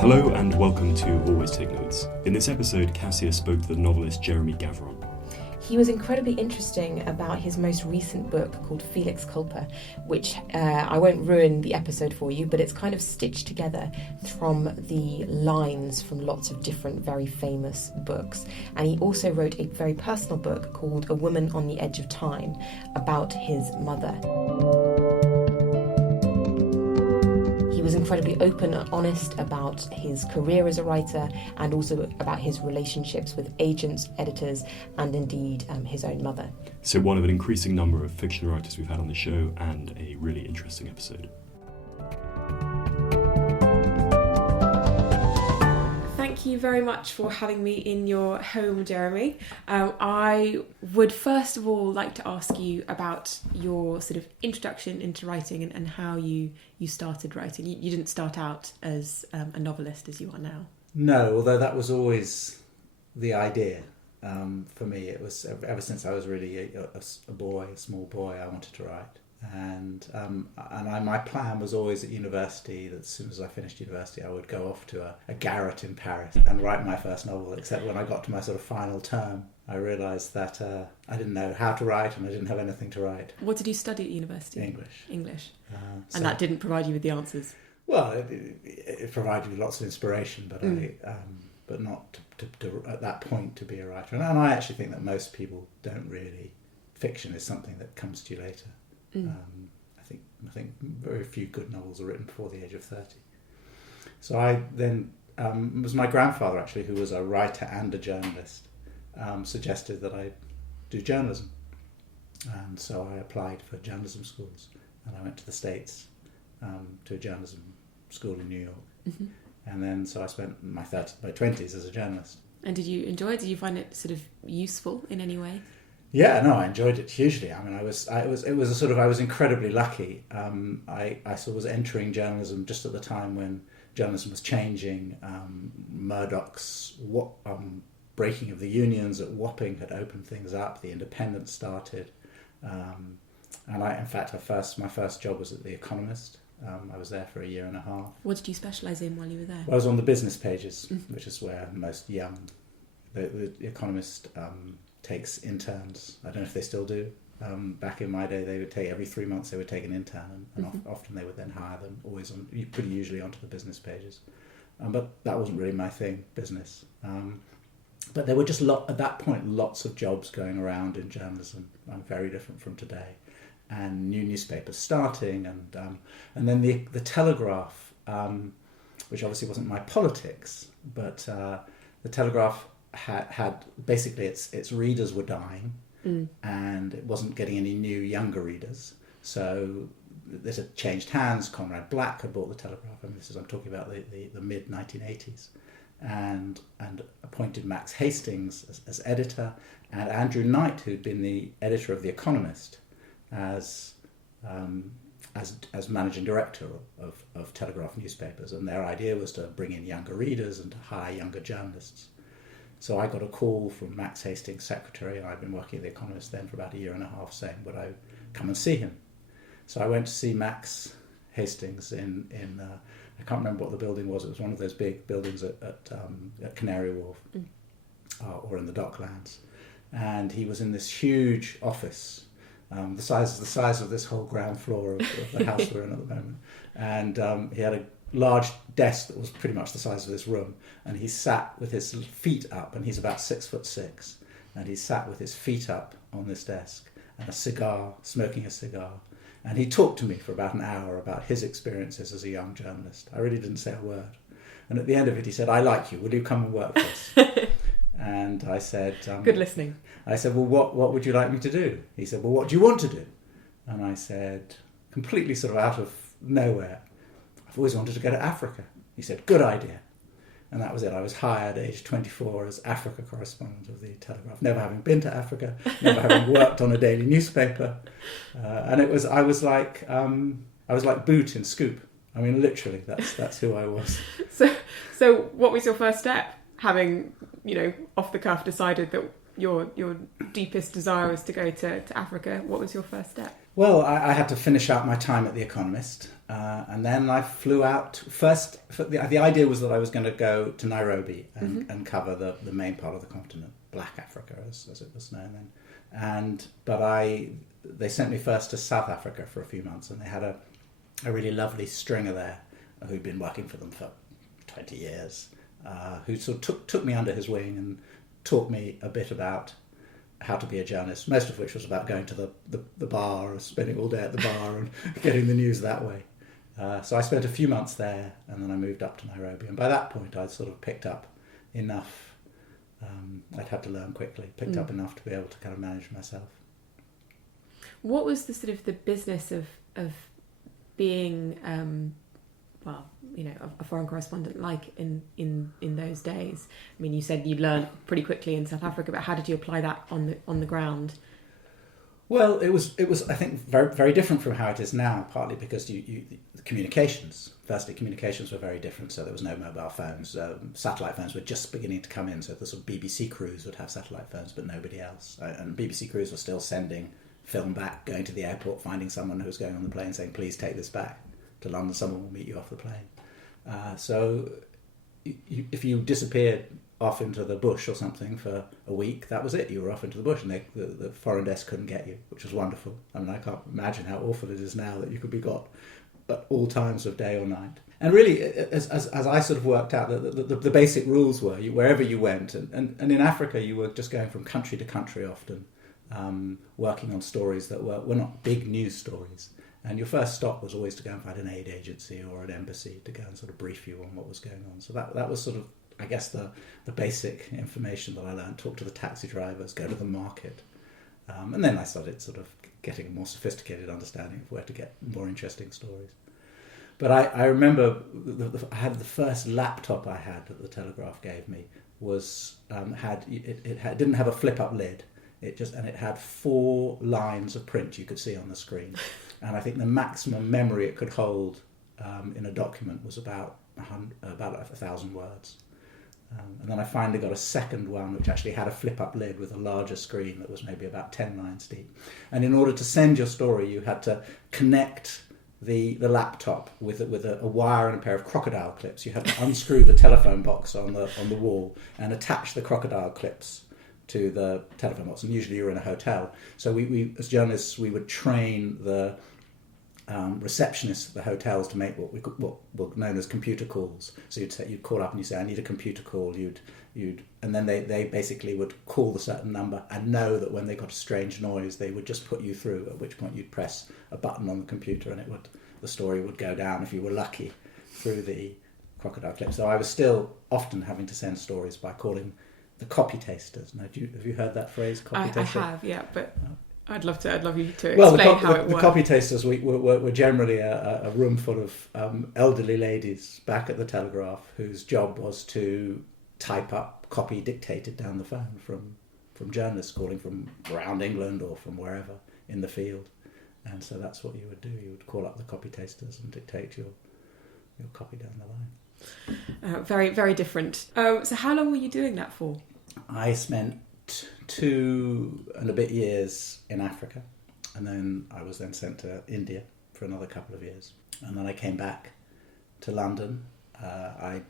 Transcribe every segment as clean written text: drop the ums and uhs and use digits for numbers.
Hello and welcome to Always Take Notes. In this episode, Kassia spoke to the novelist Jeremy Gavron. He was incredibly interesting about his most recent book called Felix Culpa, which I won't ruin the episode for you, but it's kind of stitched together from the lines from lots of different very famous books. And he also wrote a very personal book called A Woman on the Edge of Time about his mother. He was incredibly open and honest about his career as a writer and also about his relationships with agents, editors, and indeed his own mother. So one of an increasing number of fiction writers we've had on the show, and a really interesting episode. Thank you very much for having me in your home, Jeremy. I would first of all like to ask you about your sort of introduction into writing and how you started writing. You didn't start out as a novelist as you are now. No, although that was always the idea. For me, it was ever since I was really a small boy, I wanted to write. And my plan was always at university that as soon as I finished university I would go off to a garret in Paris and write my first novel, except when I got to my sort of final term I realised that I didn't know how to write and I didn't have anything to write. What did you study at university? English. And that didn't provide you with the answers? Well, it provided me lots of inspiration, but not to at that point to be a writer. And I actually think that most people don't really. Fiction is something that comes to you later. I think very few good novels are written before the age of 30. So I then it was my grandfather actually, who was a writer and a journalist, suggested that I do journalism, and so I applied for journalism schools and I went to the States to a journalism school in New York, and then so I spent my 20s as a journalist. And did you enjoy it? Did you find it sort of useful in any way? Yeah, no, I enjoyed it hugely. I mean, I was incredibly lucky. I sort of was entering journalism just at the time when journalism was changing. Murdoch's breaking of the unions at Wapping had opened things up. The Independent started, and my first job was at The Economist. I was there for a year and a half. What did you specialise in while you were there? Well, I was on the business pages, which is where most young, the Economist takes interns. I don't know if they still do. Back in my day, they would take every 3 months. They would take an intern, and often they would then hire them. Always pretty usually onto the business pages. But that wasn't really my thing, business. But there were just at that point lots of jobs going around in journalism, very different from today, and new newspapers starting, and then the Telegraph, which obviously wasn't my politics, but the Telegraph had basically its readers were dying, and it wasn't getting any new younger readers. So this had changed hands. Conrad Black had bought the Telegraph, and I'm talking about the mid 1980s, and appointed Max Hastings as editor, and Andrew Knight, who'd been the editor of The Economist, as managing director of Telegraph newspapers. And their idea was to bring in younger readers and to hire younger journalists. So I got a call from Max Hastings' secretary, and I'd been working at The Economist then for about a year and a half, saying, would I come and see him? So I went to see Max Hastings in I can't remember what the building was. It was one of those big buildings at Canary Wharf, or in the Docklands. And he was in this huge office, the size of this whole ground floor of the house we're in at the moment. And he had a large desk that was pretty much the size of this room, and he sat with his feet up, and he's about 6'6", and he sat with his feet up on this desk and smoking a cigar, and he talked to me for about an hour about his experiences as a young journalist. I really didn't say a word, and at the end of it he said, "I like you, will you come and work for us?" And I said, good listening. I said, well, what would you like me to do? He said, well, what do you want to do? And I said, completely sort of out of nowhere, I've always wanted to go to Africa. He said, good idea. And that was it. I was hired at age 24 as Africa correspondent of the Telegraph, never having been to Africa, never having worked on a daily newspaper. And I was like Boot in Scoop. I mean, literally, that's who I was. So what was your first step? Having, off the cuff decided that your deepest desire was to go to Africa, what was your first step? Well, I had to finish out my time at The Economist, and then I flew out. First, the idea was that I was going to go to Nairobi and cover the main part of the continent, Black Africa, as it was known then. They sent me first to South Africa for a few months, and they had a really lovely stringer there who'd been working for them for 20 years, who sort of took me under his wing and taught me a bit about how to be a journalist, most of which was about going to the bar or spending all day at the bar and getting the news that way. So I spent a few months there, and then I moved up to Nairobi. And by that point, I'd sort of picked up enough. I'd had to learn quickly, picked up enough to be able to kind of manage myself. What was the sort of the business of being, a foreign correspondent like in those days? I mean, you said you learned pretty quickly in South Africa, but how did you apply that on the ground? Well, it was I think very very different from how it is now. Partly because the communications were very different. So there was no mobile phones. Satellite phones were just beginning to come in. So the sort of BBC crews would have satellite phones, but nobody else. And BBC crews were still sending film back, going to the airport, finding someone who was going on the plane, saying, "Please take this back to London. Someone will meet you off the plane." So if you disappeared off into the bush or something for a week, that was it. You were off into the bush, and the foreign desk couldn't get you, which was wonderful. I mean, I can't imagine how awful it is now that you could be got at all times of day or night. And really, as I sort of worked out, the basic rules were wherever you went, and in Africa you were just going from country to country often, working on stories that were not big news stories. And your first stop was always to go and find an aid agency or an embassy to go and sort of brief you on what was going on. So that was sort of, I guess, the basic information that I learned. Talk to the taxi drivers, go to the market. And then I started sort of getting a more sophisticated understanding of where to get more interesting stories. But I remember I had the first laptop I had that the Telegraph gave me was didn't have a flip-up lid. It had 4 lines of print you could see on the screen. And I think the maximum memory it could hold in a document was about 1,000 words. And then I finally got a second one which actually had a flip-up lid with a larger screen that was maybe about 10 lines deep. And in order to send your story, you had to connect the laptop with a wire and a pair of crocodile clips. You had to unscrew the telephone box on the wall and attach the crocodile clips to the telephone box, and usually you're in a hotel. So we as journalists, we would train the receptionists at the hotels to make what were known as computer calls. So you'd call up and you say, "I need a computer call." And then they basically would call the certain number and know that when they got a strange noise, they would just put you through. At which point you'd press a button on the computer and the story would go down, if you were lucky, through the crocodile clip. So I was still often having to send stories by calling the copy tasters. Now, have you heard that phrase, copy taster? I have, yeah, but I'd love you to explain how it works. The copy tasters were generally a room full of elderly ladies back at the Telegraph whose job was to type up copy dictated down the phone from journalists calling from around England or from wherever in the field. And so that's what you would do. You would call up the copy tasters and dictate your copy down the line. Very, very different. So how long were you doing that for? I spent 2 and a bit years in Africa, and then I was then sent to India for another couple of years. And then I came back to London. I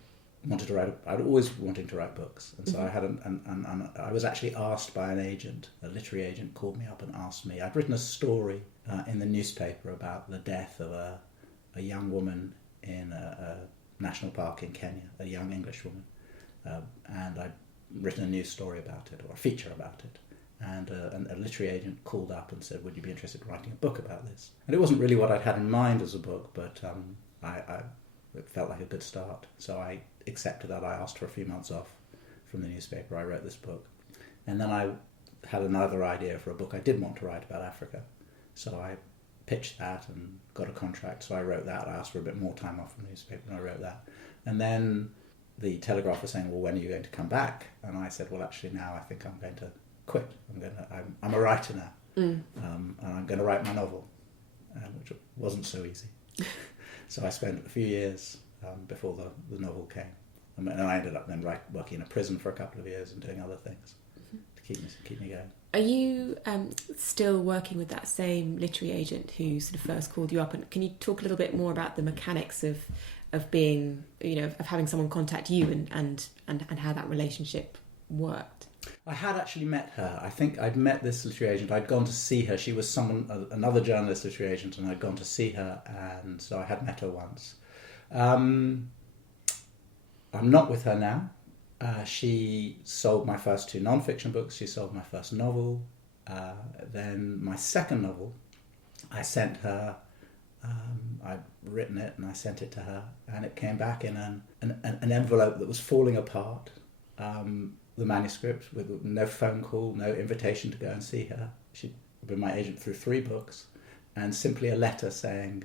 wanted to write. I'd always wanting to write books, and so I had and I was actually asked by an agent, a literary agent, called me up and asked me. I'd written a story in the newspaper about the death of a young woman in a national park in Kenya, a young English woman, and I'd written a news story about it, or a feature about it. And a literary agent called up and said, "Would you be interested in writing a book about this?" And it wasn't really what I'd had in mind as a book, but it felt like a good start. So I accepted that. I asked for a few months off from the newspaper. I wrote this book. And then I had another idea for a book I did want to write about Africa. So I pitched that and got a contract. So I wrote that. I asked for a bit more time off from the newspaper and I wrote that. And then the Telegraph was saying, "Well, when are you going to come back?" And I said, "Well, actually now I think I'm going to quit. I'm a writer now. And I'm going to write my novel," which wasn't so easy. So I spent a few years before the novel came. And I ended up then working in a prison for a couple of years and doing other things to keep me going. Are you still working with that same literary agent who sort of first called you up? And can you talk a little bit more about the mechanics of being, of having someone contact you and how that relationship worked? I had actually met her. I think I'd met this literary agent. I'd gone to see her. She was another journalist literary agent, and I'd gone to see her, and so I had met her once. I'm not with her now. She sold my first 2 non-fiction books. She sold my first novel. Then my second novel, I sent her. I'd written it and I sent it to her, and it came back in an envelope that was falling apart. The manuscript with no phone call, no invitation to go and see her. She'd been my agent through 3 books, and simply a letter saying,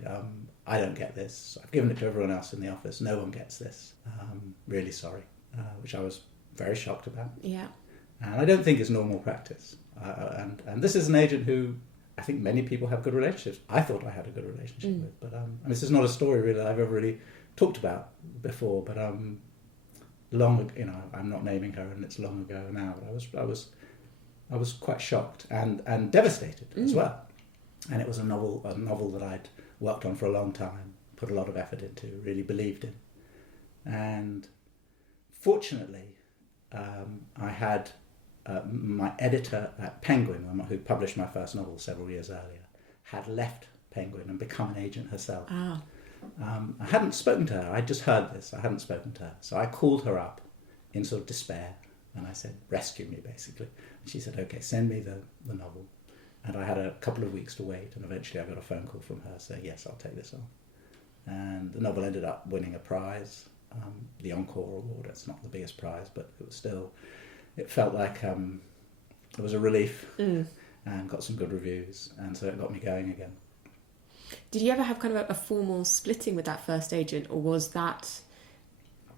I don't get this. I've given it to everyone else in the office. No one gets this. Really sorry. Which I was very shocked about. Yeah. And I don't think it's normal practice. And this is an agent who I think many people have good relationships. I thought I had a good relationship with, but this is not a story really that I've ever really talked about before. But long, I'm not naming her, and it's long ago now. But I was quite shocked and devastated as well. And it was a novel that I'd worked on for a long time, put a lot of effort into, really believed in, and fortunately, I had my editor at Penguin, who published my first novel several years earlier, had left Penguin and become an agent herself. I hadn't spoken to her. I'd just heard this. I hadn't spoken to her. So I called her up in sort of despair, and I said, rescue me, basically. And she said, okay, send me the novel. And I had a couple of weeks to wait, and eventually I got a phone call from her saying, yes, I'll take this on. And the novel ended up winning a prize. The Encore award. It's not the biggest prize, but it felt like it was a relief, and got some good reviews, and so it got me going again. Did you ever have kind of a formal splitting with that first agent, or was that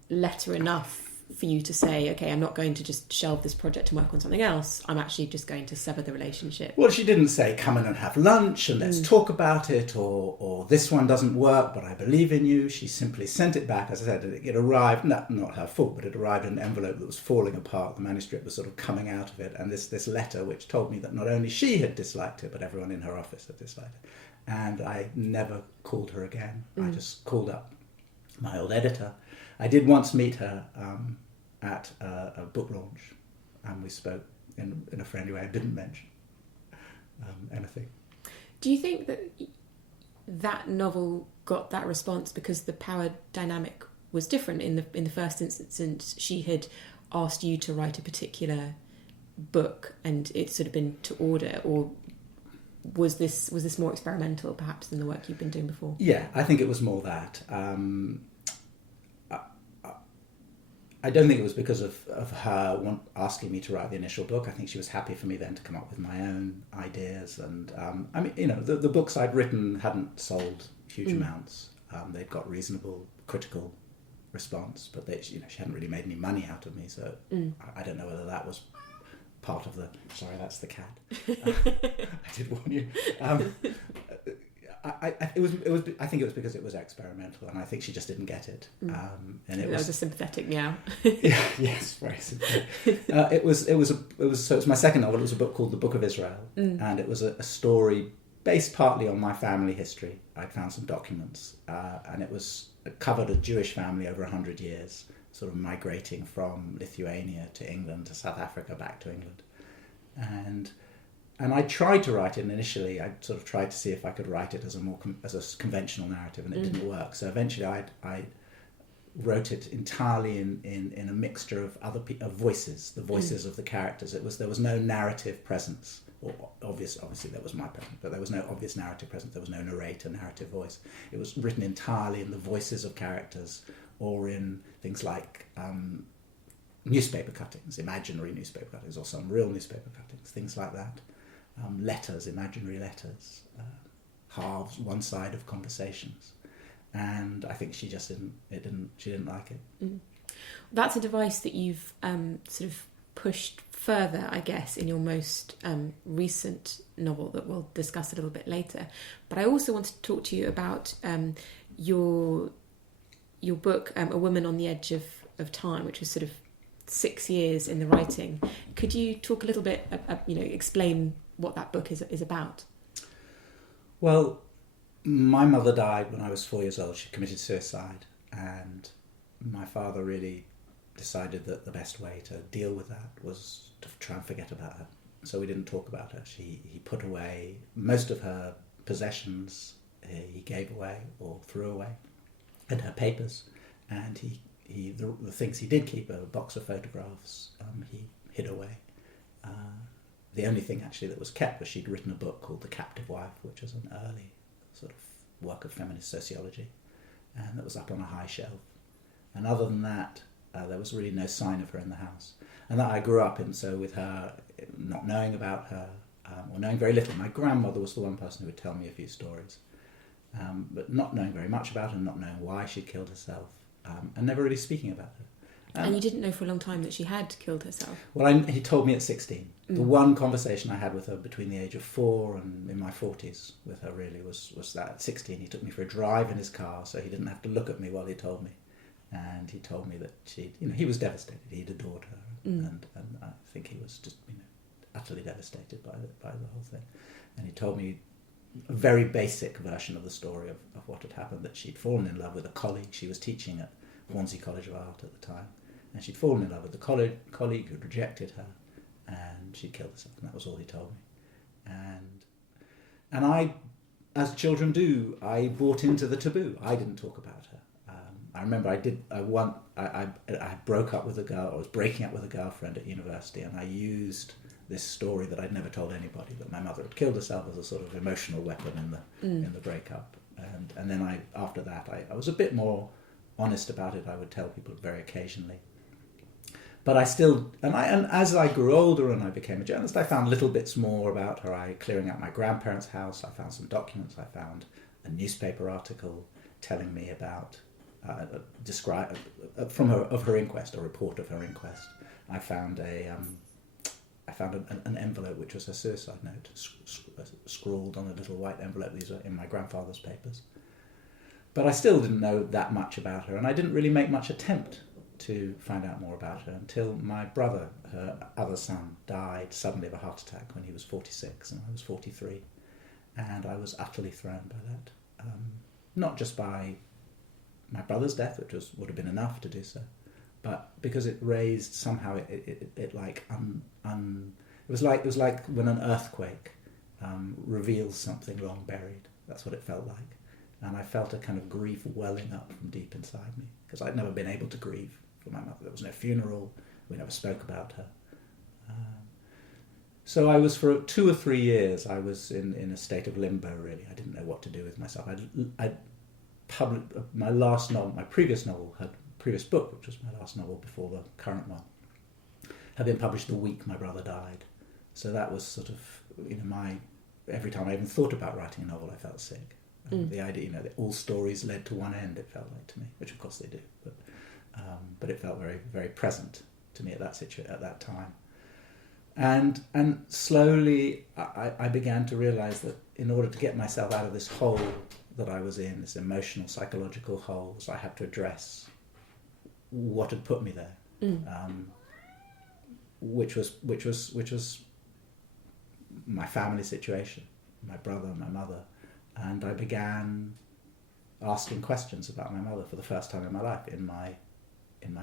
letter enough for you to say, okay, I'm not going to just shelve this project and work on something else, I'm actually just going to sever the relationship? Well, she didn't say, come in and have lunch and let's talk about it, or this one doesn't work, but I believe in you. She simply sent it back. As I said, it arrived, not her fault, but it arrived in an envelope that was falling apart. The manuscript was sort of coming out of it, and this letter, which told me that not only she had disliked it, but everyone in her office had disliked it. And I never called her again. I just called up my old editor. I did once meet her at a book launch, and we spoke in a friendly way. I didn't mention anything. Do you think that novel got that response because the power dynamic was different? In the first instance, she had asked you to write a particular book, and it's sort of been to order, or was this more experimental perhaps than the work you've been doing before? Yeah, I think it was more that. I don't think it was because of her asking me to write the initial book. I think she was happy for me then to come up with my own ideas. And the books I'd written hadn't sold huge amounts. They'd got reasonable critical response, but she hadn't really made any money out of me. So I don't know whether that was part of the. Sorry, that's the cat. I did warn you. I think it was because it was experimental, and I think she just didn't get it. And it was a sympathetic meow. Yeah, yes, very sympathetic. It was my second novel. It was a book called The Book of Israel, and it was a story based partly on my family history. I'd found some documents, and it covered a Jewish family over 100 years, sort of migrating from Lithuania to England to South Africa back to England, and I tried to write it initially. I sort of tried to see if I could write it as a conventional narrative, and it didn't work. So eventually, I wrote it entirely in a mixture of of voices, the voices of the characters. There was no narrative presence, or obviously there was my presence, but there was no obvious narrative presence. There was no narrative voice. It was written entirely in the voices of characters, or in things like newspaper cuttings, imaginary newspaper cuttings, or some real newspaper cuttings, things like that. Letters, imaginary letters, halves, one side of conversations, and I think she just didn't like it. That's a device that you've sort of pushed further, I guess, in your most recent novel that we'll discuss a little bit later. But I also wanted to talk to you about your book, A Woman on the Edge of Time, which was sort of 6 years in the writing. Could you talk a little bit, explain what that book is about? Well, my mother died when I was 4 years old. She committed suicide, and my father really decided that the best way to deal with that was to try and forget about her. So we didn't talk about her. He put away most of her possessions. He gave away or threw away, and her papers, and the things he did keep, a box of photographs, he hid away. The only thing actually that was kept was she'd written a book called The Captive Wife, which was an early sort of work of feminist sociology, and that was up on a high shelf. And other than that, there was really no sign of her in the house. And that I grew up in, so with her not knowing about her, or knowing very little. My grandmother was the one person who would tell me a few stories, but not knowing very much about her, not knowing why she'd killed herself, and never really speaking about her. And you didn't know for a long time that she had killed herself? Well, he told me at 16. The one conversation I had with her between the age of 4 and in my 40s with her really was that at 16 he took me for a drive in his car so he didn't have to look at me while he told me. And he told me that he was devastated. He'd adored her, and I think he was just utterly devastated by the whole thing. And he told me a very basic version of the story of what had happened, that she'd fallen in love with a colleague. She was teaching at Hornsey College of Art at the time, and she'd fallen in love with the colleague who'd rejected her, and she'd killed herself, and that was all he told me. And I, as children do, I bought into the taboo. I didn't talk about her. I remember I broke up with a girl, I was breaking up with a girlfriend at university, and I used this story that I'd never told anybody, that my mother had killed herself, as a sort of emotional weapon in the breakup. And then after that I was a bit more honest about it. I would tell people very occasionally. But I still, and as I grew older and I became a journalist, I found little bits more about her. Clearing out my grandparents' house, I found some documents. I found a newspaper article telling me about of her inquest, a report of her inquest. I found an envelope which was her suicide note, scrawled on a little white envelope. These are in my grandfather's papers. But I still didn't know that much about her, and I didn't really make much attempt to find out more about her until my brother, her other son, died suddenly of a heart attack when he was 46 and I was 43. And I was utterly thrown by that. Not just by my brother's death, which would have been enough to do so, but because it raised somehow it was like when an earthquake reveals something long buried. That's what it felt like. And I felt a kind of grief welling up from deep inside me, because I'd never been able to grieve for my mother. There was no funeral. We never spoke about her. So I was, for 2 or 3 years, I was in a state of limbo, really. I didn't know what to do with myself. I'd published my last novel, my previous book, which was my last novel before the current one, had been published the week my brother died. So that was sort of, every time I even thought about writing a novel, I felt sick. The idea, that all stories led to one end, it felt like to me, which of course they do, but it felt very, very present to me at that time. And slowly I began to realise that in order to get myself out of this hole that I was in, this emotional, psychological hole, so I had to address what had put me there, which was my family situation, my brother, my mother. And I began asking questions about my mother for the first time in my life, in my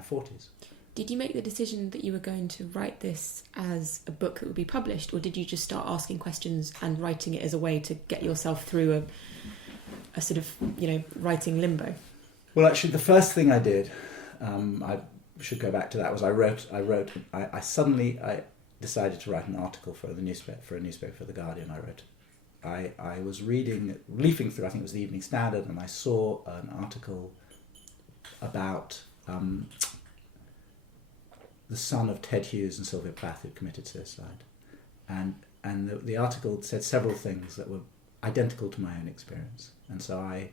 40s. Did you make the decision that you were going to write this as a book that would be published, or did you just start asking questions and writing it as a way to get yourself through a sort of, writing limbo? Well, actually, the first thing I did, I should go back to that, was I suddenly decided to write an article for a newspaper, for The Guardian. I was leafing through, I think it was the Evening Standard, and I saw an article about the son of Ted Hughes and Sylvia Plath, who committed suicide. And the article said several things that were identical to my own experience. And so I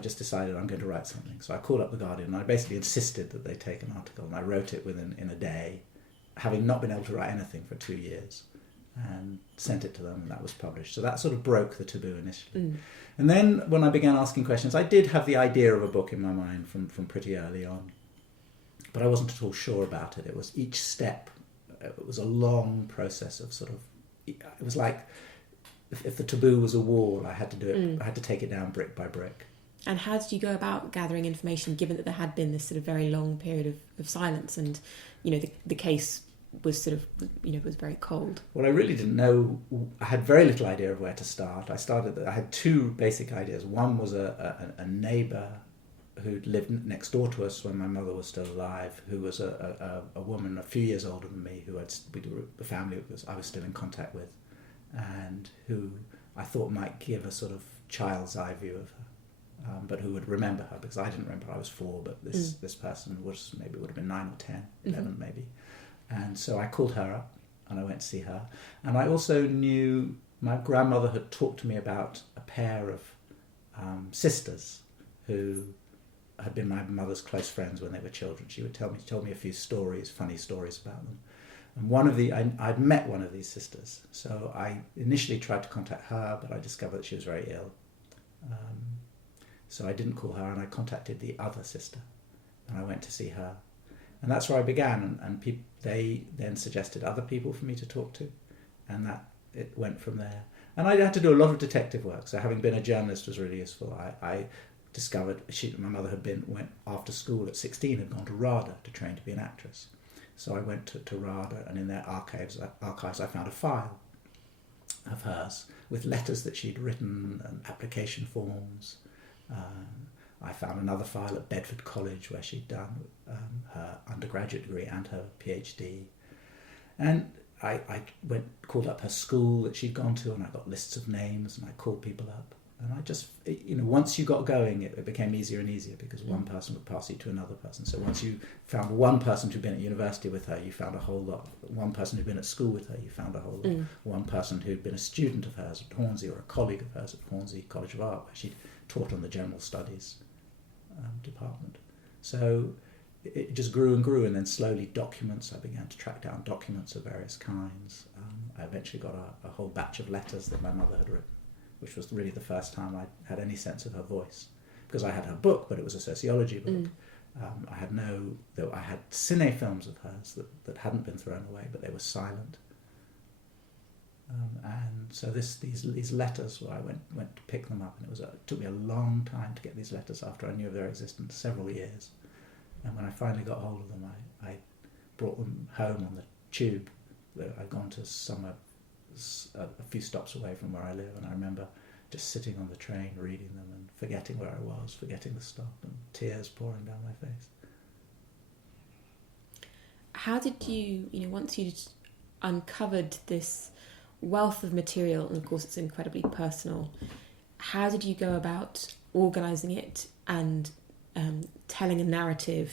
just decided I'm going to write something. So I called up The Guardian, and I basically insisted that they take an article, and I wrote it in a day, having not been able to write anything for 2 years. And sent it to them, and that was published. So that sort of broke the taboo initially. And then when I began asking questions, I did have the idea of a book in my mind from pretty early on. but I wasn't at all sure about it. It was each step. It was a long process of sort of. It was like if the taboo was a wall, I had to do it. I had to take it down brick by brick. And how did you go about gathering information, given that there had been this sort of very long period of silence, and the case was sort of was very cold? Well, I really didn't know. I had very little idea of where to start. I had two basic ideas. One was a neighbour who'd lived next door to us when my mother was still alive, who was a woman a few years older than me, the family I was still in contact with, and who I thought might give a sort of child's eye view of her, but who would remember her, because I didn't remember. I was 4, but this person would have been 9 or 10, 11 maybe. And so I called her up and I went to see her. And I also knew my grandmother had talked to me about a pair of sisters who had been my mother's close friends when they were children. She told me a few stories, funny stories about them. And I'd met one of these sisters. So I initially tried to contact her, but I discovered that she was very ill. So I didn't call her, and I contacted the other sister, and I went to see her. And that's where I began, and they then suggested other people for me to talk to, and it went from there. And I had to do a lot of detective work, so having been a journalist was really useful. I discovered my mother went after school at 16, had gone to RADA to train to be an actress. So I went to RADA, and in their archives I found a file of hers with letters that she'd written and application forms. I found another file at Bedford College where she'd done her undergraduate degree and her PhD. And I called up her school that she'd gone to, and I got lists of names, and I called people up. And I just, once you got going, it became easier and easier, because one person would pass you to another person. So once you found one person who'd been at university with her, you found a whole lot. One person who'd been at school with her, you found a whole lot. One person who'd been a student of hers at Hornsey, or a colleague of hers at Hornsey College of Art, where she'd taught on the general studies department. So it just grew and grew, and then slowly I began to track down documents of various kinds. I eventually got a whole batch of letters that my mother had written, which was really the first time I had any sense of her voice, because I had her book, but it was a sociology book. I had cine films of hers that hadn't been thrown away, but they were silent. And so these letters, I went to pick them up, and it took me a long time to get these letters after I knew of their existence, several years. And when I finally got hold of them, I brought them home on the tube. I'd gone to somewhere a few stops away from where I live, and I remember just sitting on the train reading them and forgetting where I was, forgetting the stop, and tears pouring down my face. How did you, once you uncovered this wealth of material, and of course it's incredibly personal, how did you go about organising it and telling a narrative,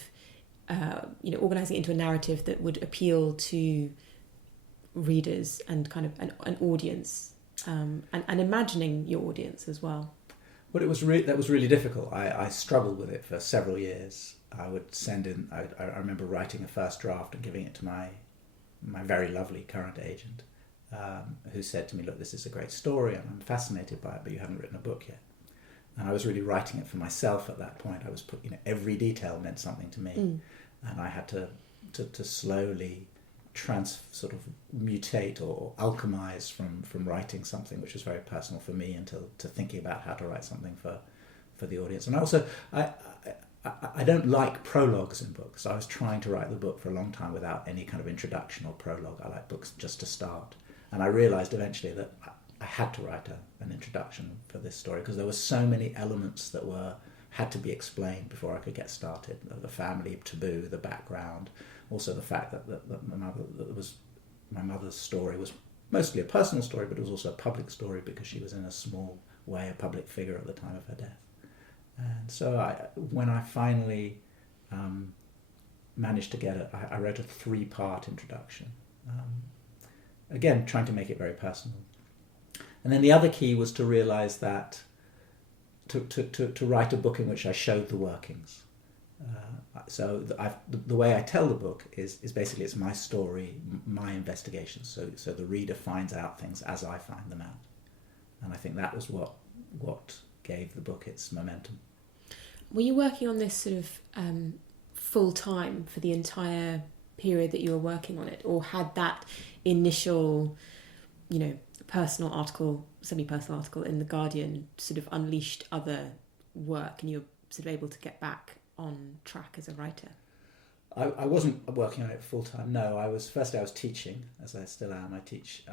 organising it into a narrative that would appeal to readers and kind of an audience, and imagining your audience as well? Well, that was really difficult. I struggled with it for several years. I would send in, I remember writing a first draft and giving it to my very lovely current agent, who said to me, "Look, this is a great story and I'm fascinated by it, but you haven't written a book yet." And I was really writing it for myself at that point. I was every detail meant something to me, and I had to slowly sort of mutate or alchemize from writing something which was very personal for me to thinking about how to write something for the audience. And also, I don't like prologues in books. I was trying to write the book for a long time without any kind of introduction or prologue. I like books just to start. And I realized eventually that I had to write an introduction for this story, because there were so many elements that had to be explained before I could get started. The family taboo, the background, also the fact that my mother's story was mostly a personal story, but it was also a public story because she was in a small way a public figure at the time of her death. And so when I finally managed to get it, I wrote a 3-part introduction, again trying to make it very personal. And then the other key was to realise that to write a book in which I showed the workings. So the way I tell the book is basically it's my story, my investigation. So the reader finds out things as I find them out, and I think that was what gave the book its momentum. Were you working on this sort of full time for the entire period that you were working on it, or had that initial, personal article, semi-personal article in The Guardian sort of unleashed other work and you were sort of able to get back on track as a writer? I wasn't working on it full time. No, I was teaching, as I still am. I teach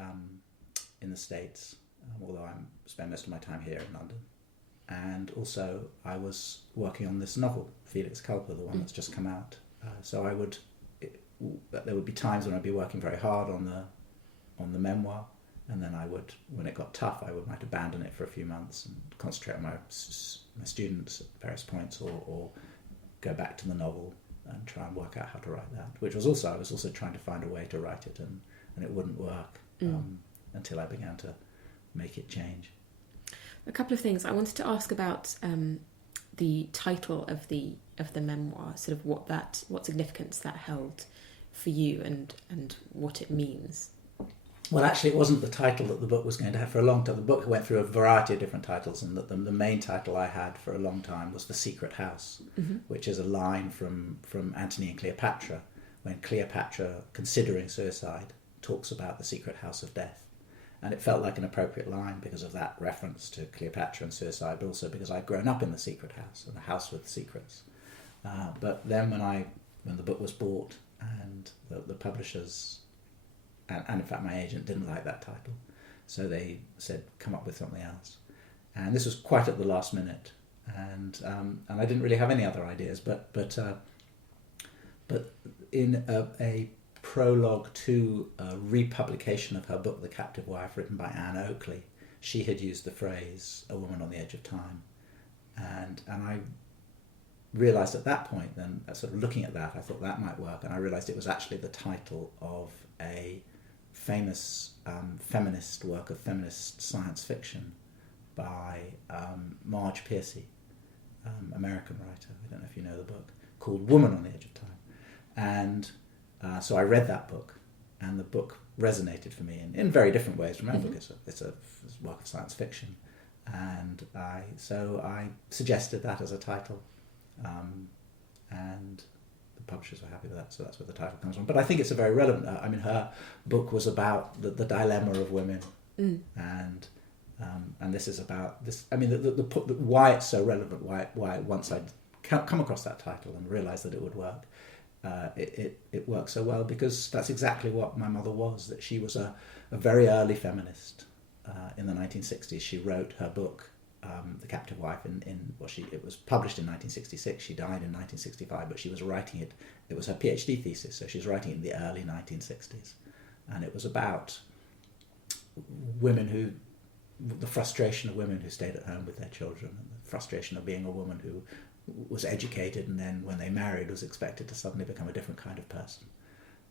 in the States, although I spend most of my time here in London. And also I was working on this novel, Felix Culpa, the one that's just come out. So there would be times when I'd be working very hard on the memoir, and then I would, when it got tough, I might abandon it for a few months and concentrate on my students at various points, or go back to the novel and try and work out how to write that. I was also trying to find a way to write it, and it wouldn't work until I began to make it change. A couple of things I wanted to ask about the title of the memoir, sort of what significance that held for you and what it means. Well, actually, it wasn't the title that the book was going to have for a long time. The book went through a variety of different titles, and the main title I had for a long time was The Secret House, which is a line from Antony and Cleopatra, when Cleopatra, considering suicide, talks about the secret house of death. And it felt like an appropriate line because of that reference to Cleopatra and suicide, but also because I'd grown up in the secret house, in a house with secrets. But then when the book was bought, and the publishers and in fact my agent didn't like that title, so they said, come up with something else. And this was quite at the last minute, and I didn't really have any other ideas, but in a prologue to a republication of her book The Captive Wife, written by Anne Oakley, she had used the phrase "a woman on the edge of time," and I realised at that point, then sort of looking at that, I thought that might work, and I realised it was actually the title of a famous feminist work of feminist science fiction by Marge Piercy, American writer. I don't know if you know the book, called Woman on the Edge of Time. And so I read that book, and the book resonated for me in very different ways from my book. It's a work of science fiction, and I suggested that as a title, and the publishers were happy with that, so that's where the title comes from. But I think it's a very relevant. her book was about the dilemma of women, and this is about this. I mean, why it's so relevant. Why once I'd come across that title and realised that it would work. It works so well because that's exactly what my mother was. That she was a very early feminist in the 1960s. She wrote her book, The Captive Wife, it was published in 1966. She died in 1965, but she was writing it. It was her PhD thesis, so she was writing it in the early 1960s, and it was about the frustration of women who stayed at home with their children, and the frustration of being a woman who was educated and then when they married was expected to suddenly become a different kind of person,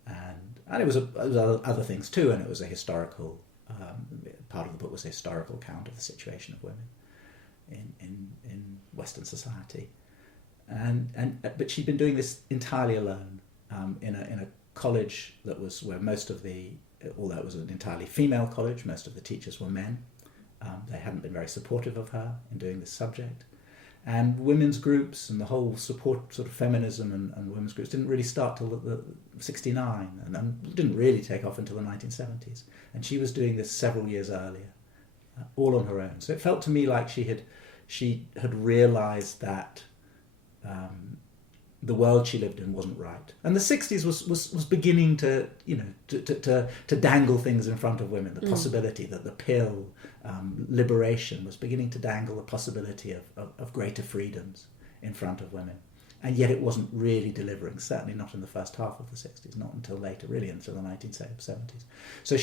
and it was other things too, and it was a historical part of the book was a historical account of the situation of women in Western society, but she'd been doing this entirely alone in a college that was where although it was an entirely female college, most of the teachers were men. They hadn't been very supportive of her in doing this subject. And women's groups and the whole support, sort of feminism and women's groups didn't really start till the 69 and didn't really take off until the 1970s. And she was doing this several years earlier, all on her own. So it felt to me like she had realised that the world she lived in wasn't right. And the 60s was beginning to dangle things in front of women, the possibility that the pill, liberation, was beginning to dangle the possibility of greater freedoms in front of women. And yet it wasn't really delivering, certainly not in the first half of the 60s, not until later, really until the 1970s. So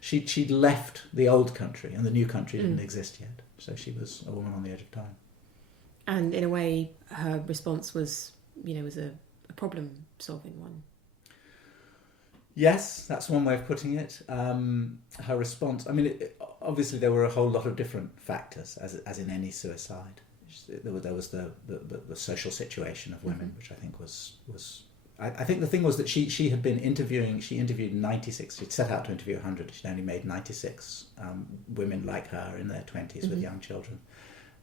she'd left the old country, and the new country didn't exist yet. So she was a woman on the edge of time. And in a way, her response was a problem-solving one. Yes, that's one way of putting it. Her response, obviously there were a whole lot of different factors, as in any suicide. There was the social situation of women, which I think was. I think the thing was that she had been interviewing. She interviewed 96. She'd set out to interview 100. She'd only made 96 women like her in their 20s with young children,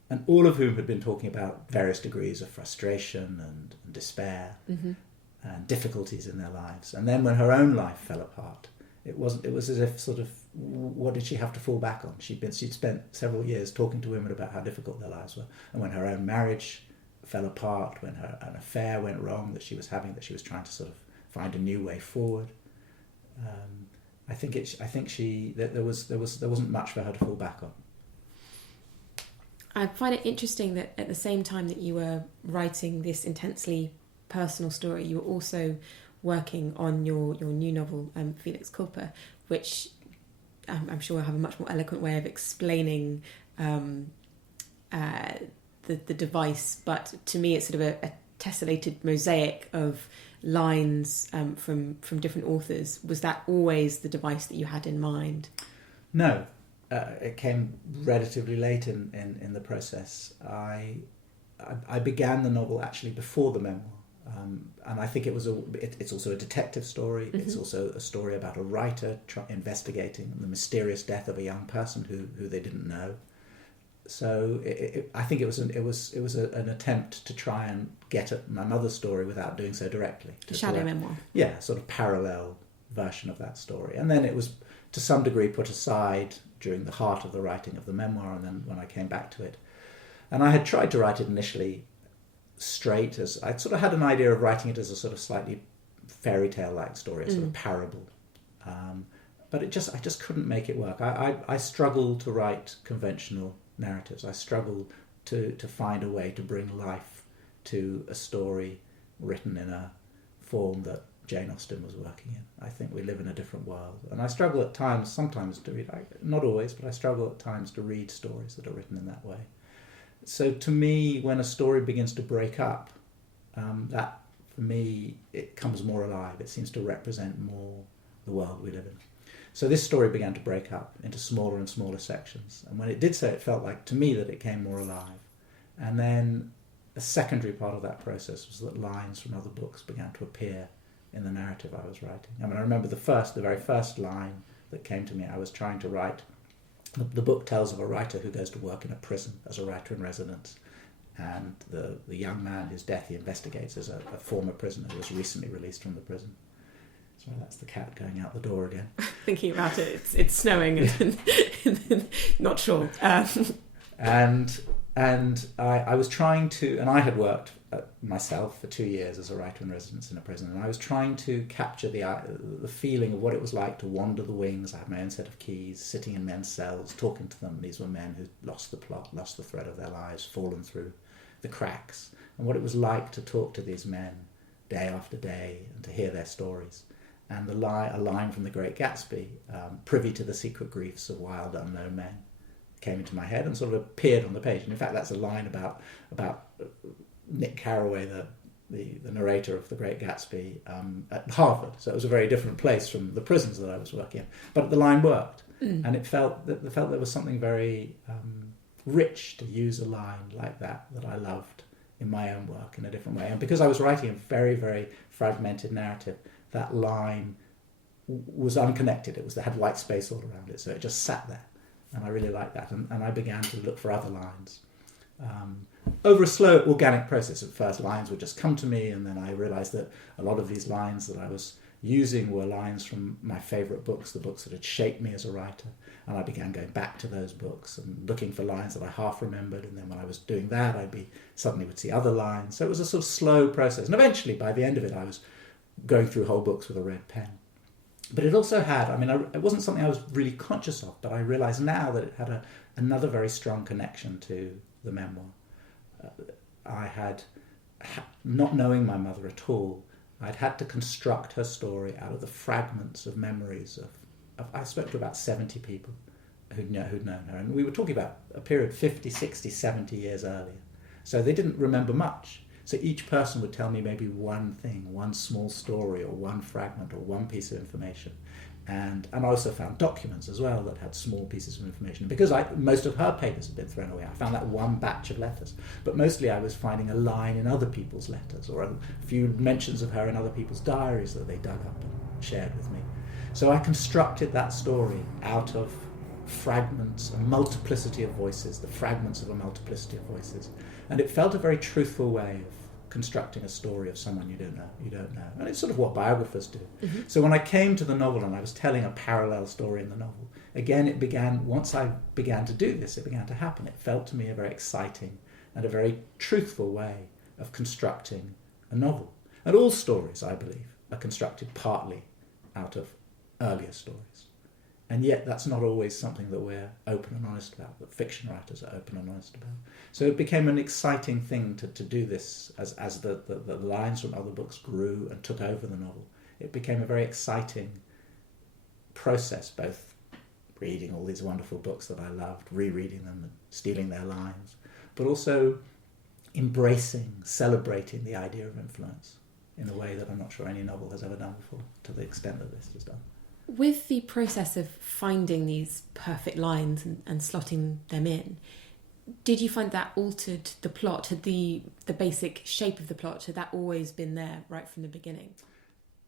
and all of whom had been talking about various degrees of frustration and despair and difficulties in their lives. And then when her own life fell apart, it was as if sort of, what did she have to fall back on? She'd spent several years talking to women about how difficult their lives were, and when her own marriage fell apart, when an affair went wrong that she was having, that she was trying to sort of find a new way forward. I think there wasn't much for her to fall back on. I find it interesting that at the same time that you were writing this intensely personal story, you were also working on your new novel, Felix Culpa, which I'm sure will have a much more eloquent way of explaining the device, but to me it's sort of a tessellated mosaic of lines from different authors. Was that always the device that you had in mind? No, it came relatively late in the process. I began the novel actually before the memoir, and I think it's also a detective story. It's also a story about a writer investigating the mysterious death of a young person who they didn't know. So I think it was an attempt to try and get at my mother's story without doing so directly. A shadow memoir. Yeah, sort of parallel version of that story. And then it was to some degree put aside during the heart of the writing of the memoir, and then when I came back to it. And I had tried to write it initially straight, as I sort of had an idea of writing it as a sort of slightly fairy tale-like story, a sort of parable. But I just couldn't make it work. I struggle to write conventional narratives. I struggle to find a way to bring life to a story written in a form that Jane Austen was working in. I think we live in a different world. And I struggle at times, sometimes to read, not always, but I struggle at times to read stories that are written in that way. So to me, when a story begins to break up, that, for me, it comes more alive. It seems to represent more the world we live in. So this story began to break up into smaller and smaller sections. And when it did so, it felt like, to me, that it came more alive. And then a secondary part of that process was that lines from other books began to appear in the narrative I was writing. I mean, I remember the very first line that came to me. I was trying to write. The book tells of a writer who goes to work in a prison as a writer in residence. And the young man whose death he investigates is a former prisoner who was recently released from the prison. So that's the cat going out the door again. Thinking about it, it's snowing and not sure. And I was trying to, and I had worked myself for 2 years as a writer in residence in a prison, and I was trying to capture the feeling of what it was like to wander the wings. I had my own set of keys, sitting in men's cells, talking to them. These were men who lost the plot, lost the thread of their lives, fallen through the cracks, and what it was like to talk to these men day after day and to hear their stories. And a line from The Great Gatsby, privy to the secret griefs of wild unknown men, came into my head and sort of appeared on the page. And in fact, that's a line about Nick Carraway, the narrator of The Great Gatsby, at Harvard. So it was a very different place from the prisons that I was working in. But the line worked, and it felt there was something very rich to use a line like that I loved in my own work in a different way. And because I was writing a very, very fragmented narrative, that line was unconnected. It had white space all around it, so it just sat there. And I really liked that. And I began to look for other lines. Over a slow, organic process. At first, lines would just come to me, and then I realised that a lot of these lines that I was using were lines from my favourite books, the books that had shaped me as a writer. And I began going back to those books and looking for lines that I half remembered. And then when I was doing that, suddenly would see other lines. So it was a sort of slow process. And eventually, by the end of it, I was going through whole books with a red pen. But it also had, it wasn't something I was really conscious of, but I realise now that it had another very strong connection to the memoir. I had, not knowing my mother at all, I'd had to construct her story out of the fragments of memories of I spoke to about 70 people who'd known her. And we were talking about a period 50, 60, 70 years earlier. So they didn't remember much. So each person would tell me maybe one thing, one small story or one fragment or one piece of information. And I also found documents as well that had small pieces of information. Because most of her papers had been thrown away, I found that one batch of letters. But mostly I was finding a line in other people's letters or a few mentions of her in other people's diaries that they dug up and shared with me. So I constructed that story out of fragments, a multiplicity of voices, the fragments of a multiplicity of voices. And it felt a very truthful way of constructing a story of someone you don't know. And it's sort of what biographers do. Mm-hmm. So when I came to the novel and I was telling a parallel story in the novel, again, it began, once I began to do this, it began to happen. It felt to me a very exciting and a very truthful way of constructing a novel. And all stories, I believe, are constructed partly out of earlier stories. And yet that's not always something that we're open and honest about, that fiction writers are open and honest about. So it became an exciting thing to do this as the lines from other books grew and took over the novel. It became a very exciting process, both reading all these wonderful books that I loved, rereading them and stealing their lines, but also embracing, celebrating the idea of influence in a way that I'm not sure any novel has ever done before, to the extent that this has done. With the process of finding these perfect lines and slotting them in, did you find that altered the plot? Had the basic shape of the plot, had that always been there right from the beginning?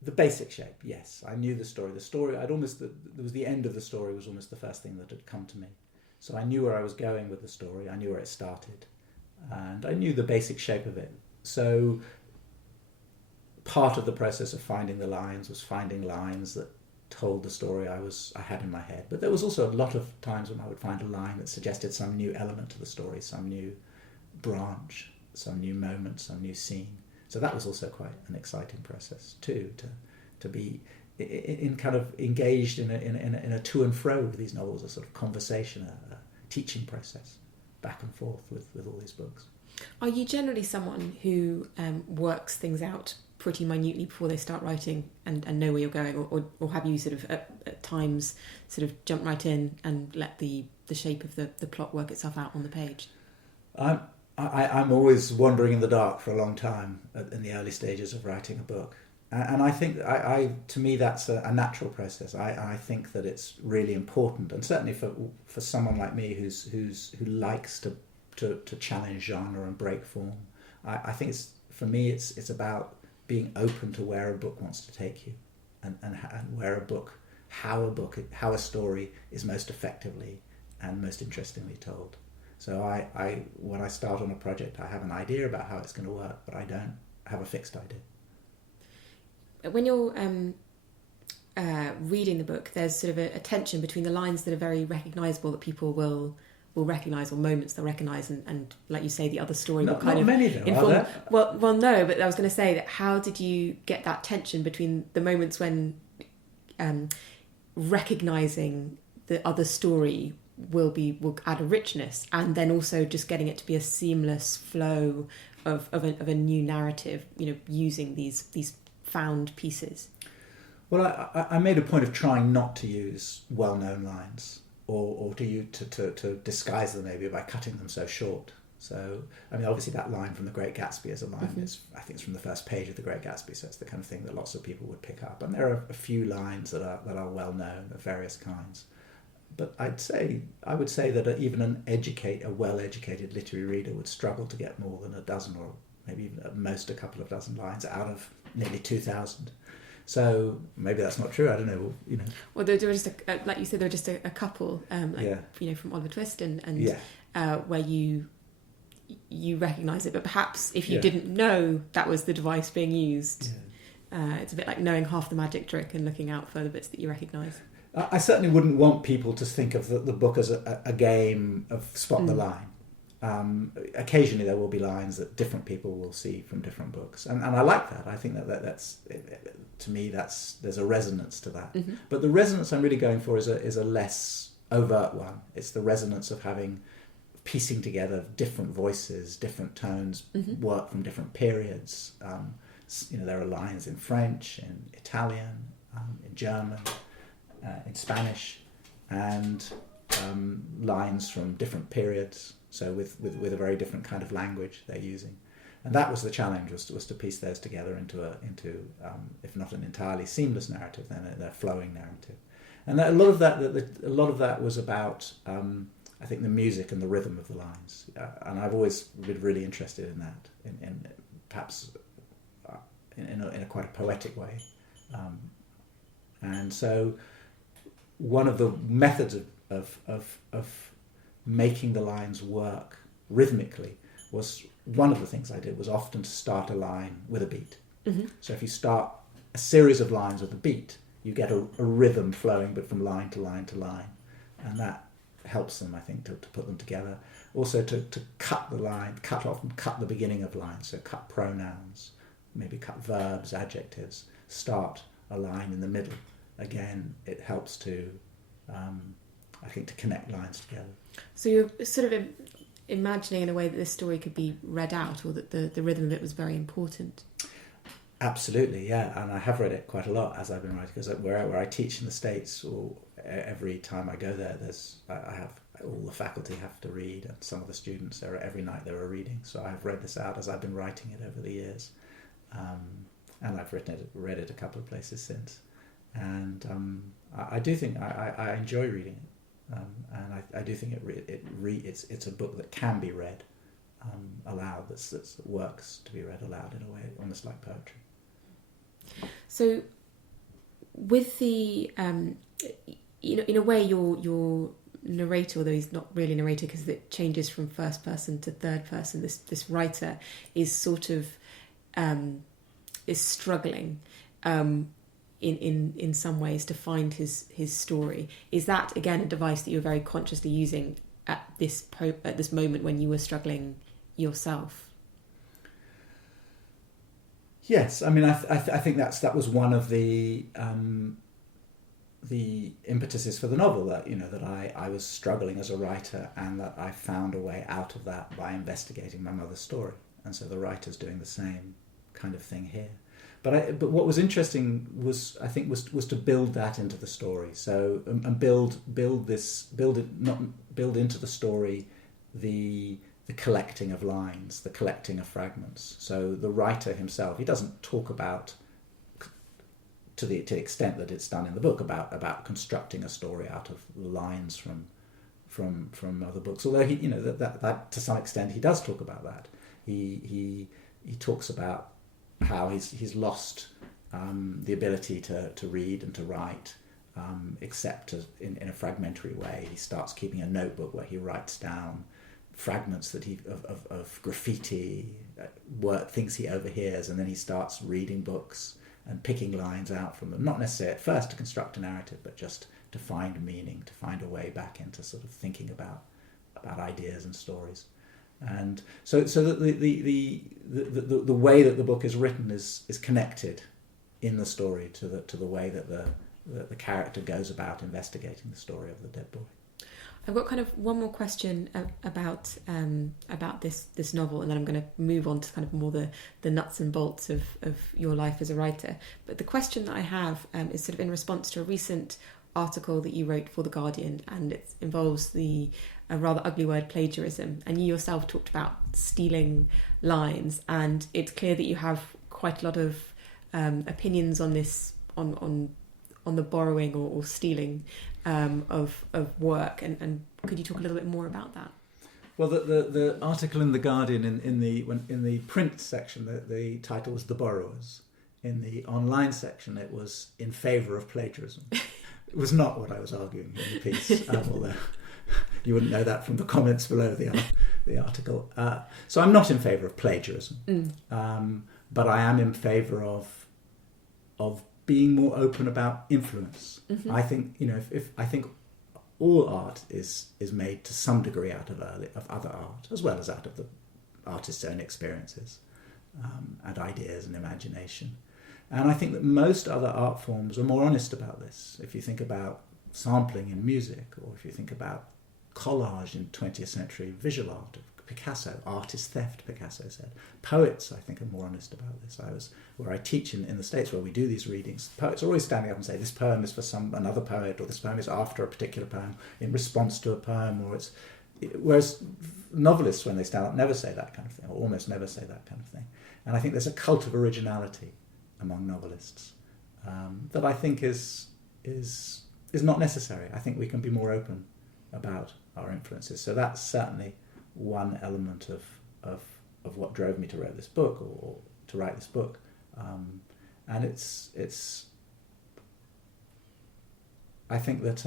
The basic shape, yes. I knew the story. The end of the story was almost the first thing that had come to me. So I knew where I was going with the story. I knew where it started. And I knew the basic shape of it. So part of the process of finding the lines was finding lines that told the story I had in my head. But there was also a lot of times when I would find a line that suggested some new element to the story, some new branch, some new moment, some new scene. So that was also quite an exciting process too, to be in kind of engaged in a to and fro with these novels, a sort of conversation, a teaching process, back and forth with all these books. Are you generally someone who works things out pretty minutely before they start writing and know where you're going, or have you sort of at times sort of jump right in and let the shape of the plot work itself out on the page? I'm always wandering in the dark for a long time in the early stages of writing a book, and I think to me that's a natural process. I think that it's really important, and certainly for someone like me who likes to challenge genre and break form. I think it's about being open to where a book wants to take you, and where how a story is most effectively and most interestingly told. So when I start on a project, I have an idea about how it's going to work, but I don't have a fixed idea. When you're reading the book, there's sort of a tension between the lines that are very recognisable, that people will recognise, or moments they'll recognise, and like you say, the other story will kind not of many though, inform. are there? Well, no, but I was going to say that how did you get that tension between the moments when recognising the other story will add a richness, and then also just getting it to be a seamless flow of a new narrative, using these found pieces? Well, I made a point of trying not to use well-known lines, or to disguise them maybe by cutting them so short. So, I mean, obviously that line from The Great Gatsby is a line I think it's from the first page of The Great Gatsby, so it's the kind of thing that lots of people would pick up. And there are a few lines that are well-known of various kinds. But I would say that even a well-educated literary reader would struggle to get more than a dozen, or maybe even at most a couple of dozen lines out of nearly 2,000. So maybe that's not true. I don't know. Well, there were just like you said, there were just a couple, from Oliver Twist and where you recognise it, but perhaps if you didn't know that was the device being used, it's a bit like knowing half the magic trick and looking out for the bits that you recognise. I certainly wouldn't want people to think of the book as a game of spot the line. Occasionally there will be lines that different people will see from different books, and I like that. I think that's to me there's a resonance to that. Mm-hmm. But the resonance I'm really going for is a less overt one. It's the resonance of piecing together different voices, different tones, work from different periods. There are lines in French, in Italian, in German, in Spanish, and lines from different periods. So with a very different kind of language they're using, and that was the challenge, was to piece those together into if not an entirely seamless narrative, then a flowing narrative. And a lot of that was about I think the music and the rhythm of the lines, and I've always been really interested in that, in perhaps in a quite a poetic way, and so one of the methods of of making the lines work rhythmically was one of the things I did was often to start a line with a beat. Mm-hmm. So if you start a series of lines with a beat, you get a rhythm flowing, but from line to line to line, and that helps them, I think, to put them together. Also to cut the line, cut the beginning of lines, so cut pronouns, maybe cut verbs, adjectives, start a line in the middle. Again, it helps to, I think, to connect lines together. So you're sort of imagining in a way that this story could be read out, or that the rhythm of it was very important. Absolutely, yeah, and I have read it quite a lot as I've been writing, because where I teach in the States, or every time I go there, I have all the faculty have to read, and some of the students every night they were reading. So I've read this out as I've been writing it over the years, and I've read it a couple of places since, and I do think I enjoy reading it, and I do think it's a book that can be read aloud. That works to be read aloud in a way, almost like poetry. So, with the in a way, your narrator, although he's not really a narrator because it changes from first person to third person, this writer is sort of is struggling in some ways to find his story. Is that again a device that you're very consciously using at this moment when you were struggling yourself? Yes, I mean, I think that was one of the impetuses for the novel, that that I was struggling as a writer, and that I found a way out of that by investigating my mother's story, and so the writer's doing the same kind of thing here. But what was interesting was to build that into the story. So and build into the story the collecting of lines, the collecting of fragments. So the writer himself, he doesn't talk about, to the extent that it's done in the book, about constructing a story out of lines from other books. Although he, that to some extent he does talk about that. He talks about how he's lost the ability to read and to write, except in a fragmentary way. He starts keeping a notebook where he writes down fragments that of graffiti, things he overhears, and then he starts reading books and picking lines out from them, not necessarily at first to construct a narrative, but just to find meaning, to find a way back into sort of thinking about ideas and stories. And so that the way that the book is written is connected in the story to the way that the character goes about investigating the story of the dead boy. I've got kind of one more question about this novel, and then I'm going to move on to kind of more the nuts and bolts of your life as a writer. But the question that I have is sort of in response to a recent article that you wrote for The Guardian, and it involves a rather ugly word, plagiarism. And you yourself talked about stealing lines, and it's clear that you have quite a lot of opinions on this, on the borrowing or stealing of work, and could you talk a little bit more about that? Well, the article in The Guardian in the print section, the title was "The Borrowers." In the online section, it was "In favour of plagiarism." It was not what I was arguing in the piece, although you wouldn't know that from the comments below the article. So I'm not in favour of plagiarism, but I am in favour of being more open about influence. Mm-hmm. I think I think all art is made to some degree out of other art, as well as out of the artist's own experiences and ideas and imagination. And I think that most other art forms are more honest about this. If you think about sampling in music, or if you think about collage in 20th century visual art, Picasso, art is theft, Picasso said. Poets, I think, are more honest about this. Where I teach in the States, where we do these readings, poets are always standing up and say, this poem is for another poet, or this poem is after a particular poem, in response to a poem, whereas novelists, when they stand up, never say that kind of thing, or almost never say that kind of thing. And I think there's a cult of originality among novelists that I think is not necessary. I think we can be more open about our influences. So that's certainly one element of what drove me to write this book, or to write this book, and it's. I think that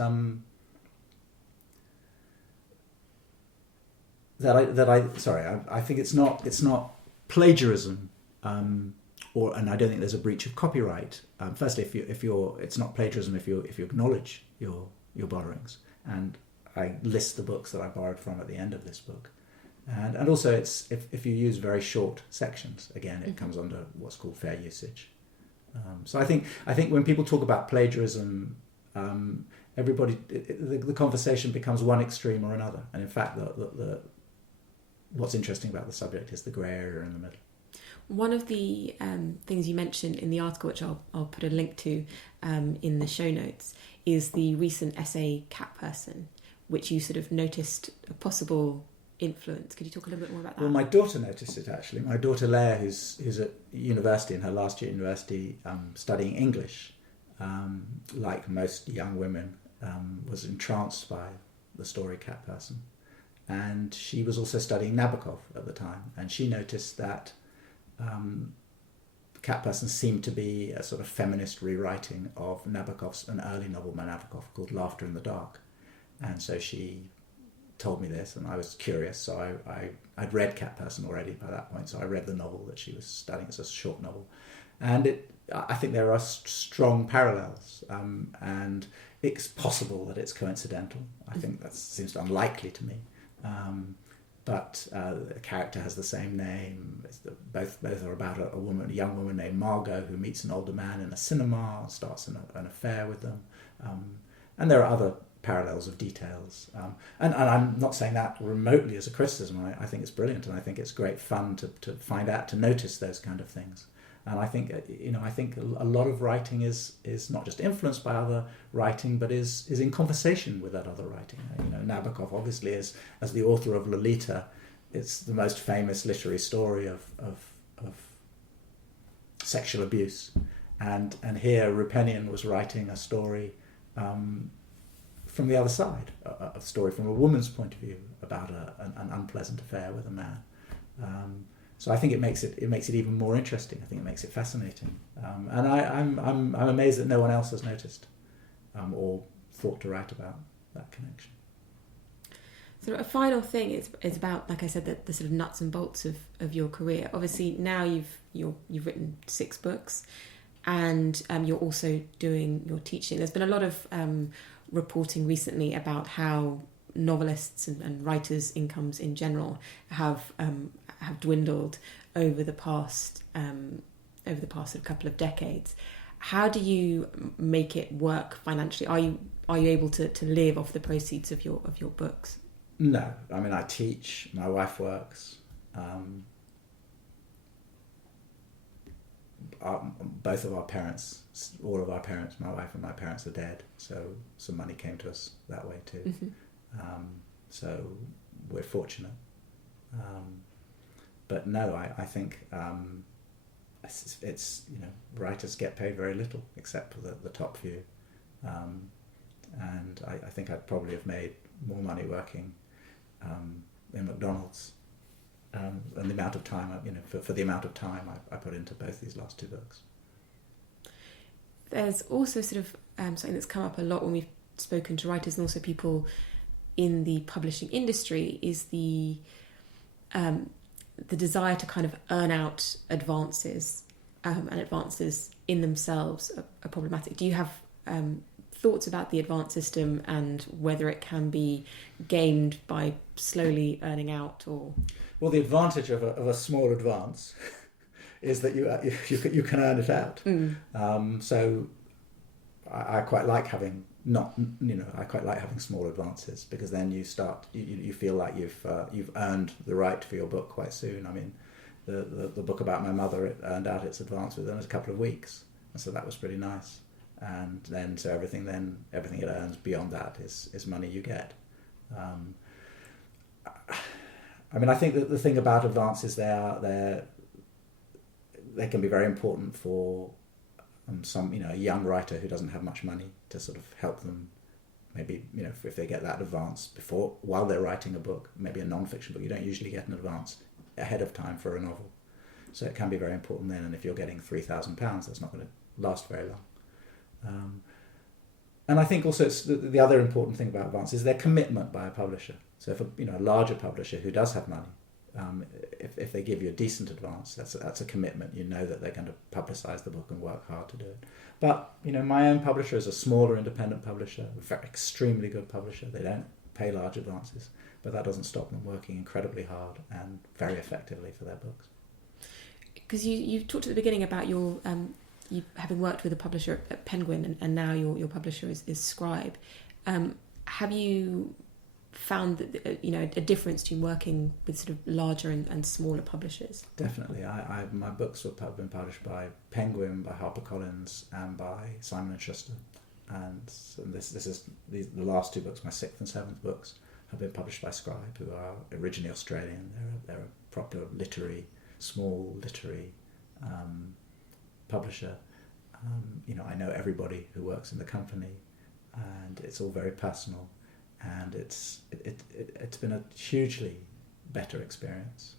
I think it's not plagiarism, and I don't think there's a breach of copyright. Firstly, it's not plagiarism if you acknowledge your borrowings, and I list the books that I borrowed from at the end of this book, and also it's if you use very short sections, again it comes under what's called fair usage. So I think when people talk about plagiarism, the conversation becomes one extreme or another, and in fact what's interesting about the subject is the grey area in the middle. One of the things you mentioned in the article, which I'll put a link to in the show notes, is the recent essay Cat Person, which you sort of noticed a possible influence. Could you talk a little bit more about that? Well, my daughter noticed it actually. My daughter Leah, who's at university, in her last year at university, studying English, like most young women, was entranced by the story Cat Person. And she was also studying Nabokov at the time, and she noticed that Cat Person seemed to be a sort of feminist rewriting of an early novel by Nabokov called Laughter in the Dark. And so she told me this, and I was curious, so I'd read Cat Person already by that point, so I read the novel that she was studying. It's a short novel. And I think there are strong parallels, and it's possible that it's coincidental. I think that seems unlikely to me. But the character has the same name. Both are about a young woman named Margot who meets an older man in a cinema, starts an affair with them, and there are other parallels of details. And I'm not saying that remotely as a criticism. I think it's brilliant, and I think it's great fun to find out, to notice those kind of things. And I think a lot of writing is not just influenced by other writing, but is in conversation with that other writing. Nabokov obviously is, as the author of Lolita, it's the most famous literary story of sexual abuse, and here Rupenian was writing a story from the other side, a story from a woman's point of view about an unpleasant affair with a man. So I think it makes it even more interesting. I think it makes it fascinating, and I'm amazed that no one else has noticed or thought to write about that connection. So a final thing is about, like I said, the sort of nuts and bolts of your career. Obviously now you've written 6 books, and you're also doing your teaching. There's been a lot of reporting recently about how novelists and writers' incomes in general have dwindled over the past sort of couple of decades. How do you make it work financially? Are you able to live off the proceeds of your books? No, I mean I teach. My wife works. Both of our parents, all of our parents, my wife and my parents are dead, so some money came to us that way too. Mm-hmm. So we're fortunate. But no, I think it's writers get paid very little except for the top few, and I think I'd probably have made more money working in McDonald's, and the amount of time for the amount of time I put into both these last 2 books. There's also sort of something that's come up a lot when we've spoken to writers and also people in the publishing industry is the desire to kind of earn out advances, and advances in themselves are problematic. Do you have thoughts about the advance system and whether it can be gamed by slowly earning out? Or well, the advantage of a small advance is that you can earn it out. So I quite like having I quite like having small advances, because then you feel like you've earned the right for your book quite soon. I mean, the book about my mother, it earned out its advance within a couple of weeks, and so that was pretty nice. And then so everything it earns beyond that is money you get. I mean, I think that the thing about advances, they can be very important for some a young writer who doesn't have much money, to sort of help them, maybe if they get that advance while they're writing a book, maybe a non-fiction book. You don't usually get an advance ahead of time for a novel, so it can be very important then. And if you're getting £3,000, that's not going to last very long. I think also it's the other important thing about Advance is their commitment by a publisher. So if a larger publisher who does have money, if they give you a decent advance, that's a commitment. You know that they're going to publicise the book and work hard to do it. But my own publisher is a smaller independent publisher, extremely good publisher. They don't pay large advances, but that doesn't stop them working incredibly hard and very effectively for their books. Because you talked at the beginning about your you having worked with a publisher at Penguin, and now your publisher is Scribe. Have you found that a difference between working with sort of larger and smaller publishers? Definitely. My books have been published by Penguin, by HarperCollins, and by Simon & Schuster. And the last two books, my sixth and seventh books, have been published by Scribe, who are originally Australian. They're a proper small literary publisher. I know everybody who works in the company, and it's all very personal. And it's been a hugely better experience.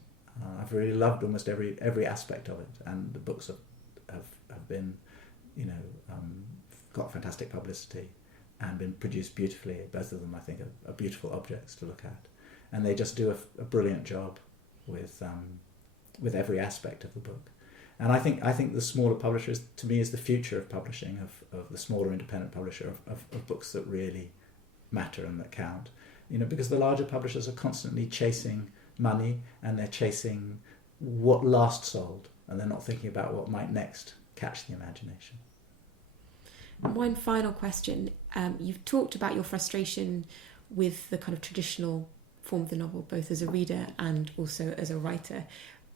I've really loved almost every aspect of it, and the books have been, got fantastic publicity and been produced beautifully. Both of them, I think, are beautiful objects to look at, and they just do a brilliant job with every aspect of the book. And I think the smaller publisher to me is the future of publishing, of the smaller independent publisher of books that really matter and that count, because the larger publishers are constantly chasing money, and they're chasing what last sold, and they're not thinking about what might next catch the imagination. One final question. You've talked about your frustration with the kind of traditional form of the novel, both as a reader and also as a writer.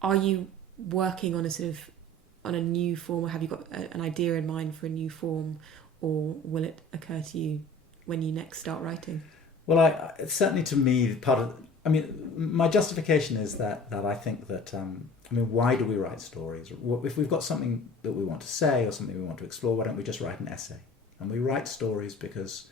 Are you working on a new form, or have you got an idea in mind for a new form, or will it occur to you when you next start writing? Well, certainly to me, my justification is that I think that, why do we write stories? If we've got something that we want to say or something we want to explore, why don't we just write an essay? And we write stories because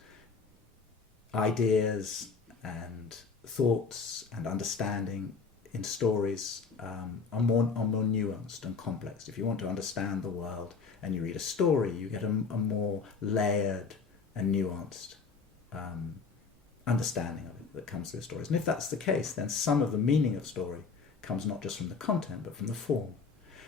ideas and thoughts and understanding in stories are more nuanced and complex. If you want to understand the world and you read a story, you get a more layered and nuanced understanding of it that comes through stories. And if that's the case, then some of the meaning of story comes not just from the content, but from the form.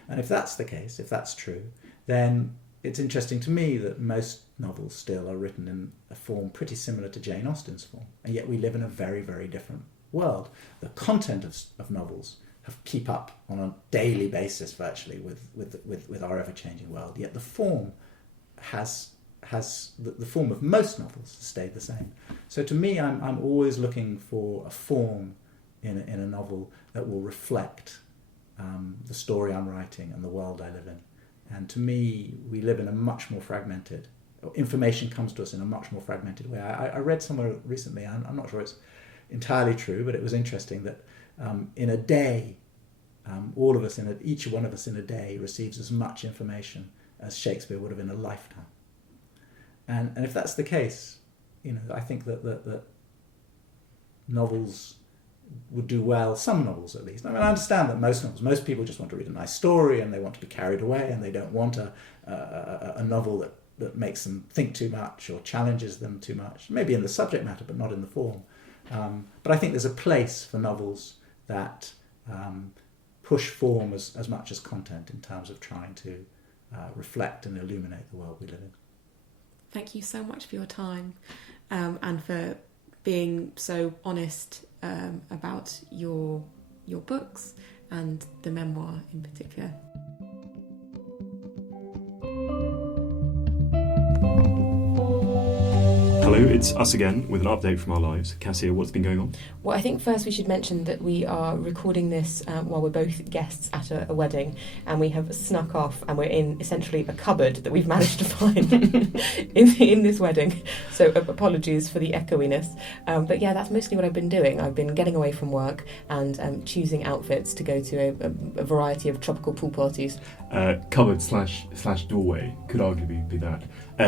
And if that's the case, if that's true, then it's interesting to me that most novels still are written in a form pretty similar to Jane Austen's form, and yet we live in a very, very different world. The content of novels keep up on a daily basis virtually with our ever-changing world, yet the form the form of most novels has stayed the same. So to me, I'm always looking for a form in a novel that will reflect the story I'm writing and the world I live in. And to me, we live in a much more fragmented, information comes to us in a much more fragmented way. I read somewhere recently, I'm not sure it's entirely true, but it was interesting that in a day, all of us, each one of us in a day receives as much information as Shakespeare would have in a lifetime. And if that's the case, I think that novels would do well, some novels at least. I understand that most people just want to read a nice story and they want to be carried away, and they don't want a novel that makes them think too much or challenges them too much, maybe in the subject matter but not in the form. But I think there's a place for novels that push form as much as content in terms of trying to reflect and illuminate the world we live in. Thank you so much for your time and for being so honest about your books and the memoir in particular. Hello, it's us again with an update from our lives. Kassia, what's been going on? Well, I think first we should mention that we are recording this while we're both guests at a wedding, and we have snuck off, and we're in essentially a cupboard that we've managed to find in this wedding. So apologies for the echoiness. But yeah, that's mostly what I've been doing. I've been getting away from work and choosing outfits to go to a variety of tropical pool parties. Cupboard slash doorway could arguably be that.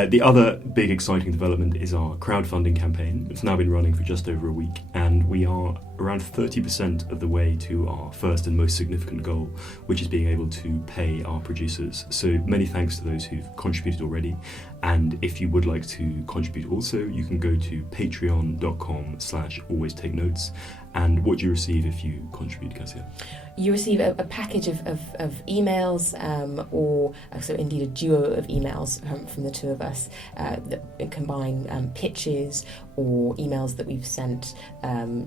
The other big exciting development is our crowdfunding campaign. It's now been running for just over a week, and we are around 30% of the way to our first and most significant goal, which is being able to pay our producers. So many thanks to those who've contributed already. And if you would like to contribute also, you can go to patreon.com/always-take-notes. And what do you receive if you contribute, Kassia? You receive a package of emails, or so indeed a duo of emails from the two of us that combine pitches or emails that we've sent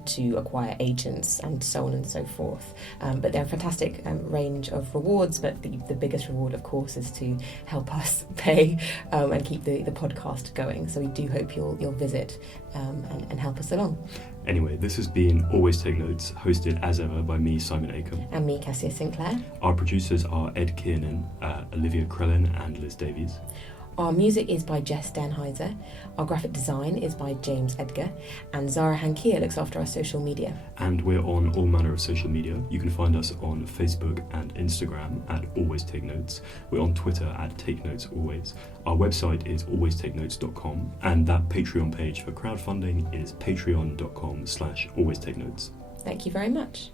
to acquire agents and so on and so forth. But they're a fantastic range of rewards, but the biggest reward, of course, is to help us pay and keep the podcast going. So we do hope you'll visit and help us along. Anyway, this has been Always Take Notes, hosted as ever by me, Simon Acombe. And me, Kassia Sinclair. Our producers are Ed Kiernan, Olivia Krellin and Liz Davies. Our music is by Jess Danheiser. Our graphic design is by James Edgar. And Zara Hankia looks after our social media. And we're on all manner of social media. You can find us on Facebook and Instagram at Always Take Notes. We're on Twitter at Take Notes Always. Our website is alwaystakennotes.com, and that Patreon page for crowdfunding is patreon.com/alwaystakennotes. Thank you very much.